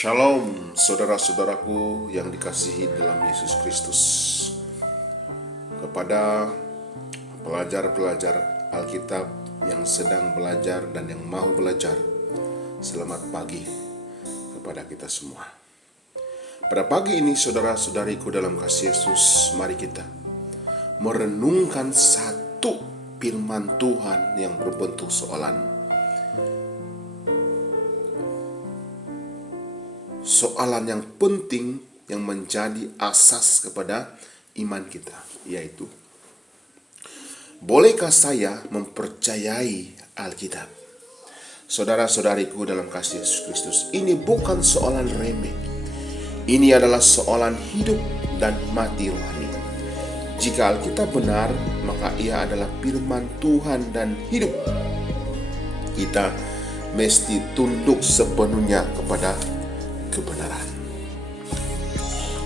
Shalom saudara-saudaraku yang dikasihi dalam Yesus Kristus. Kepada pelajar-pelajar Alkitab yang sedang belajar dan yang mau belajar, selamat pagi kepada kita semua. Pada pagi ini saudara-saudariku dalam kasih Yesus, mari kita merenungkan satu firman Tuhan yang berbentuk soalan yang penting yang menjadi asas kepada iman kita, yaitu bolehkah saya mempercayai Alkitab? Saudara-saudariku dalam kasih Yesus Kristus, ini bukan soalan remeh. Ini adalah soalan hidup dan mati rohani. Jika Alkitab benar, maka ia adalah firman Tuhan dan hidup. Kita mesti tunduk sepenuhnya kepada kebenaran.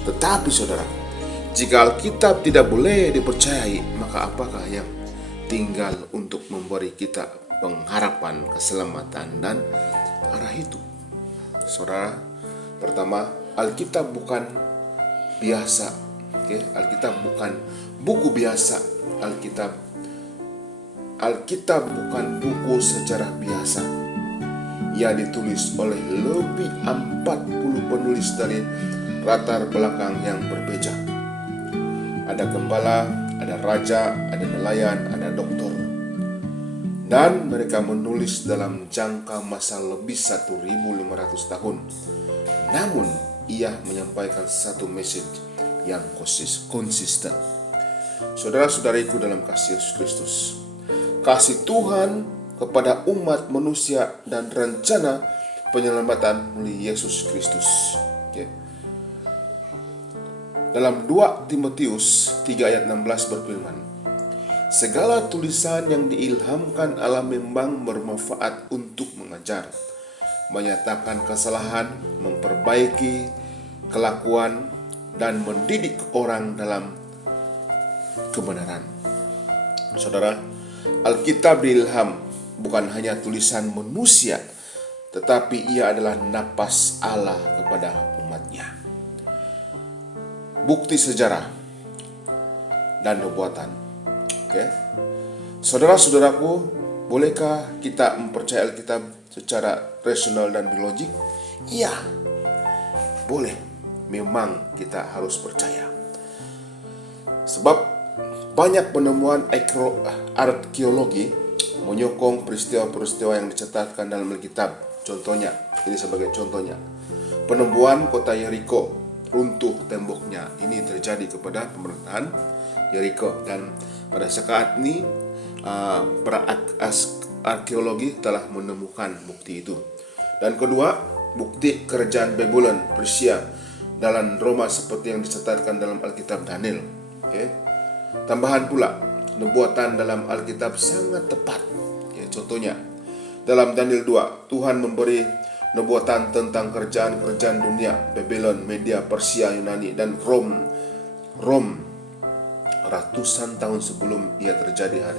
Tetapi saudara, jika Alkitab tidak boleh dipercayai, maka apakah yang tinggal untuk memberi kita pengharapan, keselamatan, dan arah hidup? Saudara, pertama, Alkitab bukan biasa. Alkitab bukan buku biasa. Alkitab bukan buku sejarah biasa. Ia ditulis oleh lebih 40 penulis dari latar belakang yang berbeda. Ada gembala, ada raja, ada nelayan, ada dokter. Dan mereka menulis dalam jangka masa lebih 1500 tahun. Namun, ia menyampaikan satu message yang konsisten. Saudara-saudariku dalam kasih Yesus Kristus, kasih Tuhan kepada umat manusia dan rencana penyelamatan melalui Yesus Kristus. Dalam 2 Timotius 3 ayat 16 berfirman, segala tulisan yang diilhamkan Allah memang bermanfaat untuk mengajar, menyatakan kesalahan, memperbaiki kelakuan, dan mendidik orang dalam kebenaran. Saudara, Alkitab diilham bukan hanya tulisan manusia, tetapi ia adalah napas Allah kepada umatnya. Bukti sejarah dan nubuatan. Saudara-saudaraku, bolehkah kita mempercayai Alkitab secara rasional dan logik? Iya, boleh. Memang kita harus percaya. Sebab banyak penemuan arkeologi menyokong peristiwa-peristiwa yang dicatatkan dalam Alkitab. Contohnya, ini sebagai contohnya, penemuan kota Yeriko, runtuh temboknya. Ini terjadi kepada pemerintahan Yeriko, dan pada saat ini para arkeologi telah menemukan bukti itu. Dan kedua, bukti kerajaan Babylon, Persia, dalam Roma seperti yang dicatatkan dalam Alkitab Daniel. Tambahan pula, nubuatan dalam Alkitab sangat tepat. Contohnya, dalam Daniel 2, Tuhan memberi nubuatan tentang kerajaan-kerajaan dunia, Babylon, Media, Persia, Yunani, dan Rom. Ratusan tahun sebelum ia terjadi.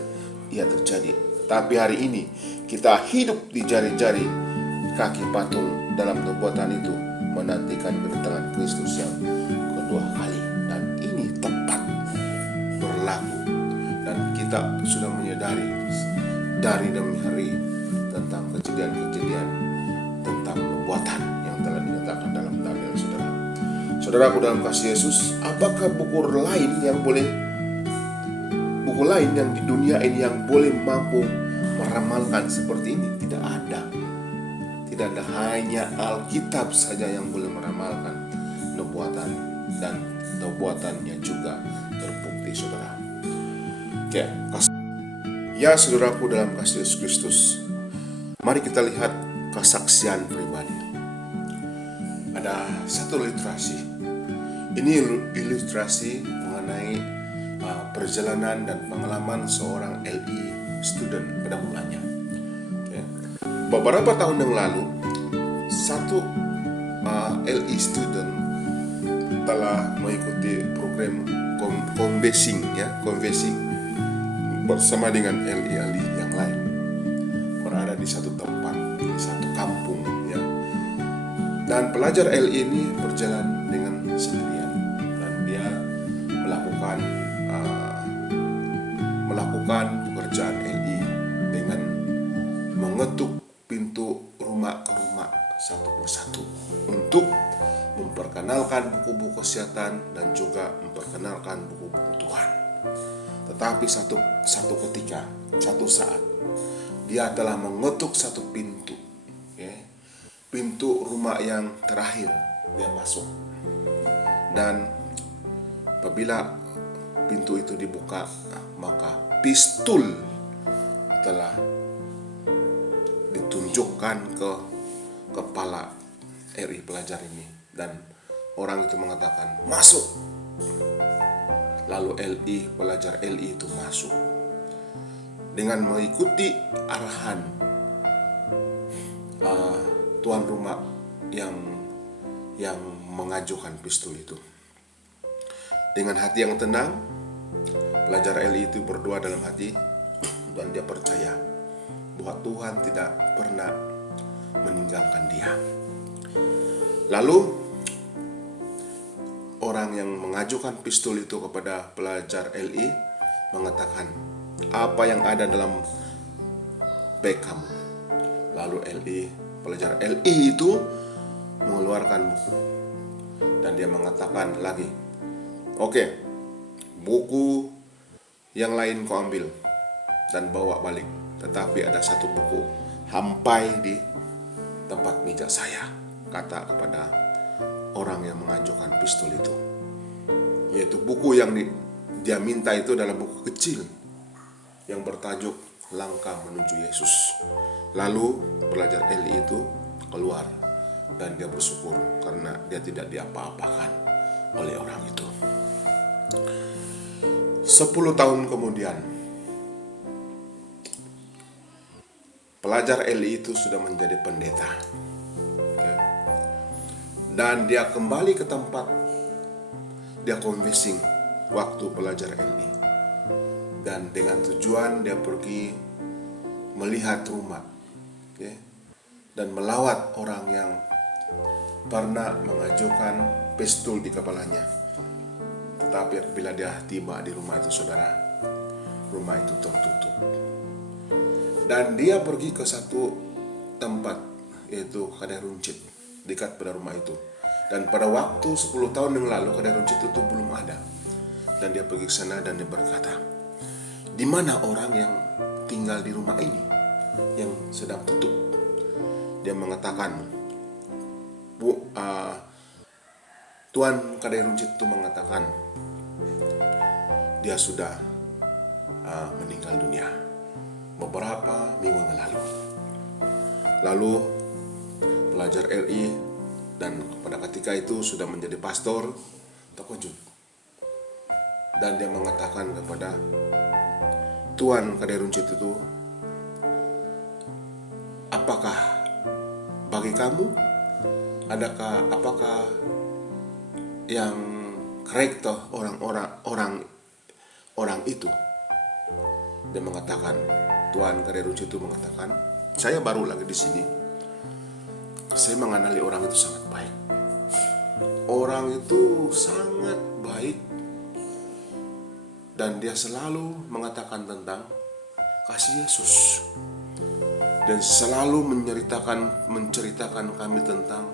Tapi hari ini kita hidup di jari-jari kaki patung dalam nubuatan itu, menantikan kedatangan Kristus yang kedua kali. Dan ini tepat berlaku, dan kita sudah menyadari dari demi hari tentang kejadian-kejadian tentang nubuatan yang telah dinyatakan dalam Daniel. Saudaraku dalam kasih Yesus, apakah buku lain yang di dunia ini yang boleh mampu meramalkan seperti ini? Tidak ada. Tidak ada, hanya Alkitab saja yang boleh meramalkan nubuatan, dan nubuatannya juga terbukti, saudara. Ya, saudaraku dalam kasih Yesus Kristus, mari kita lihat kesaksian pribadi. Ada satu ilustrasi. Ini ilustrasi mengenai perjalanan dan pengalaman seorang LI student pada mulanya. Beberapa tahun yang lalu, satu LI student telah mengikuti program conversing bersama dengan LI yang lain, berada di satu tempat, di satu kampung. Dan pelajar LI ini berjalan dengan sendirian, dan dia melakukan pekerjaan LI dengan mengetuk pintu rumah ke rumah satu persatu untuk memperkenalkan buku-buku kesehatan dan juga memperkenalkan buku-buku Tuhan. Tetapi satu ketika, satu saat, dia telah mengetuk satu pintu, pintu rumah yang terakhir dia masuk. Dan apabila pintu itu dibuka, maka pistol telah ditunjukkan ke kepala RI pelajar ini, dan orang itu mengatakan masuk. Lalu pelajar LI itu masuk dengan mengikuti arahan tuan rumah yang mengajukan pistol itu. Dengan hati yang tenang, pelajar LI itu berdoa dalam hati, dan dia percaya bahwa Tuhan tidak pernah meninggalkan dia. Lalu orang yang mengajukan pistol itu kepada pelajar LI mengatakan, apa yang ada dalam bag kamu? Lalu pelajar LI itu mengeluarkan buku, dan dia mengatakan lagi, oke, buku yang lain kau ambil dan bawa balik, tetapi ada satu buku hampai di tempat meja saya, kata kepada orang yang mengajukan pistol itu. Yaitu buku yang dia minta itu adalah buku kecil yang bertajuk Langkah Menuju Yesus. Lalu pelajar LI itu keluar, dan dia bersyukur karena dia tidak diapa-apakan oleh orang itu. 10 tahun kemudian, pelajar LI itu sudah menjadi pendeta. Dan dia kembali ke tempat dia convincing waktu pelajar LI. Dan dengan tujuan dia pergi melihat rumah, dan melawat orang yang pernah mengajukan pistol di kepalanya. Tetapi apabila dia tiba di rumah itu, saudara, rumah itu tertutup. Dan dia pergi ke satu tempat, yaitu kedai runcit dekat pada rumah itu. Dan pada waktu 10 tahun yang lalu kedai runcit itu belum ada. Dan dia pergi ke sana dan dia berkata, di mana orang yang tinggal di rumah ini yang sedang tutup? Dia mengatakan, Tuan kedai runcit itu mengatakan dia sudah meninggal dunia beberapa minggu yang lalu. Lalu pelajar RI dan pada ketika itu sudah menjadi pastor terkejut, dan dia mengatakan kepada Tuan kedai runcit itu, apakah bagi kamu apakah yang karakter orang itu? Dia mengatakan, Tuan kedai runcit itu mengatakan, saya baru lagi di sini. Saya mengenali orang itu sangat baik. Orang itu sangat baik, dan dia selalu mengatakan tentang kasih Yesus, dan selalu menceritakan kami tentang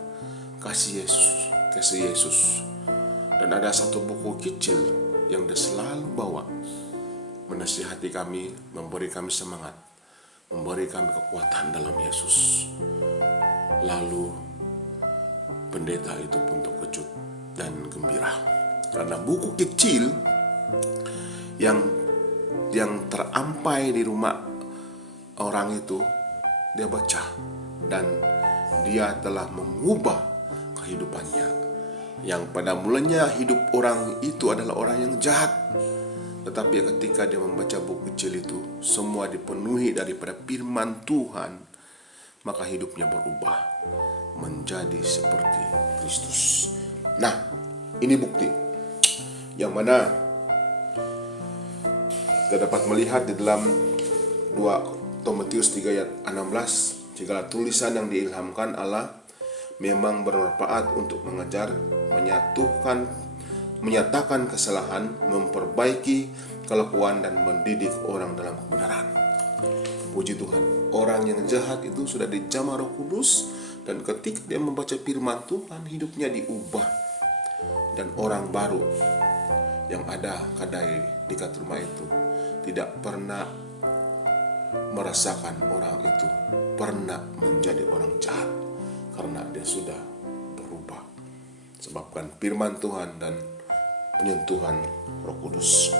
kasih Yesus. Dan ada satu buku kecil yang dia selalu bawa, menasihati kami, memberi kami semangat, memberi kami kekuatan dalam Yesus. Lalu pendeta itu pun terkejut dan gembira, karena buku kecil yang terampai di rumah orang itu dia baca, dan dia telah mengubah kehidupannya. Yang pada mulanya hidup orang itu adalah orang yang jahat, tetapi ketika dia membaca buku kecil itu, semua dipenuhi daripada firman Tuhan, maka hidupnya berubah menjadi seperti Kristus. Nah, ini bukti yang mana kita dapat melihat di dalam 2 Timotius 3 ayat 16, segala tulisan yang diilhamkan Allah memang bermanfaat untuk mengajar, menyatakan kesalahan, memperbaiki kelakuan, dan mendidik orang dalam kebenaran. Puji Tuhan, orang yang jahat itu sudah dijamah Roh Kudus, dan ketika dia membaca firman Tuhan, hidupnya diubah. Dan orang baru yang ada kadai dekat rumah itu tidak pernah merasakan orang itu pernah menjadi orang jahat, karena dia sudah berubah sebabkan firman Tuhan dan penyentuhan Roh Kudus.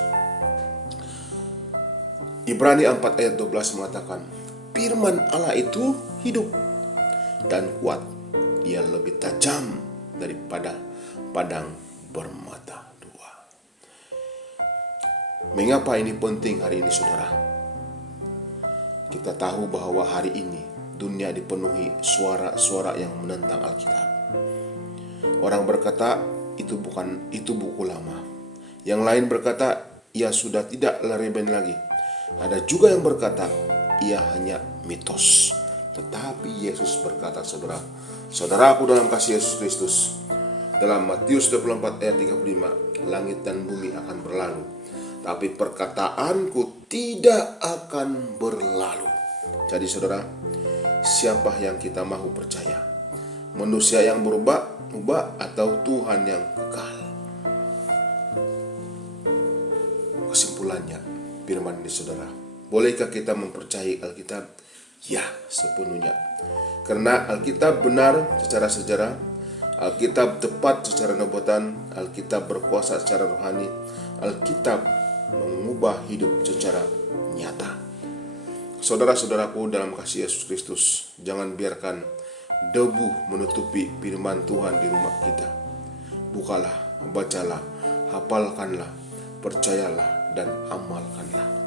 Ibrani 4 ayat 12 mengatakan, firman Allah itu hidup dan kuat, ia lebih tajam daripada padang bermata dua. Mengapa ini penting hari ini, saudara? Kita tahu bahwa hari ini dunia dipenuhi suara-suara yang menentang Alkitab. Orang berkata itu buku lama. Yang lain berkata ia sudah tidak relevan lagi. Ada juga yang berkata ia hanya mitos. Tetapi Yesus berkata, saudaraku dalam kasih Yesus Kristus, dalam Matius 24 ayat 35, langit dan bumi akan berlalu, tapi perkataanku tidak akan berlalu. Jadi saudara, siapa yang kita mau percaya? Manusia yang berubah atau Tuhan yang kekal? Kesimpulannya, firman ini saudara, bolehkah kita mempercayai Alkitab? Ya, sepenuhnya. Karena Alkitab benar secara sejarah, Alkitab tepat secara nubuatan, Alkitab berkuasa secara rohani, Alkitab mengubah hidup secara nyata. Saudara-saudaraku dalam kasih Yesus Kristus, jangan biarkan debu menutupi firman Tuhan di rumah kita. Bukalah, bacalah, hafalkanlah, percayalah, dan amalkanlah.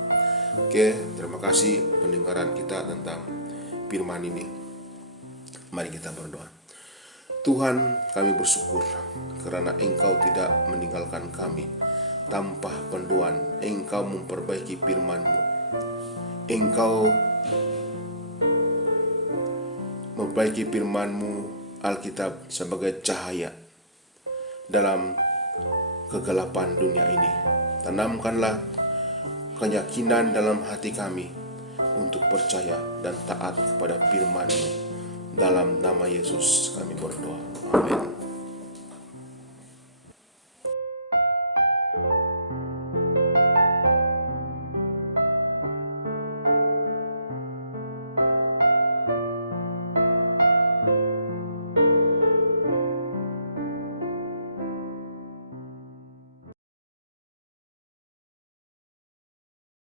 Oke, terima kasih pendengaran kita tentang firman ini. Mari kita berdoa. Tuhan, kami bersyukur karena Engkau tidak meninggalkan kami tanpa pendoan. Engkau memperbaiki firman-Mu. Engkau memperbaiki firman-Mu, Alkitab, sebagai cahaya dalam kegelapan dunia ini. Tanamkanlah keyakinan dalam hati kami untuk percaya dan taat kepada firman-Mu. Dalam nama Yesus kami berdoa.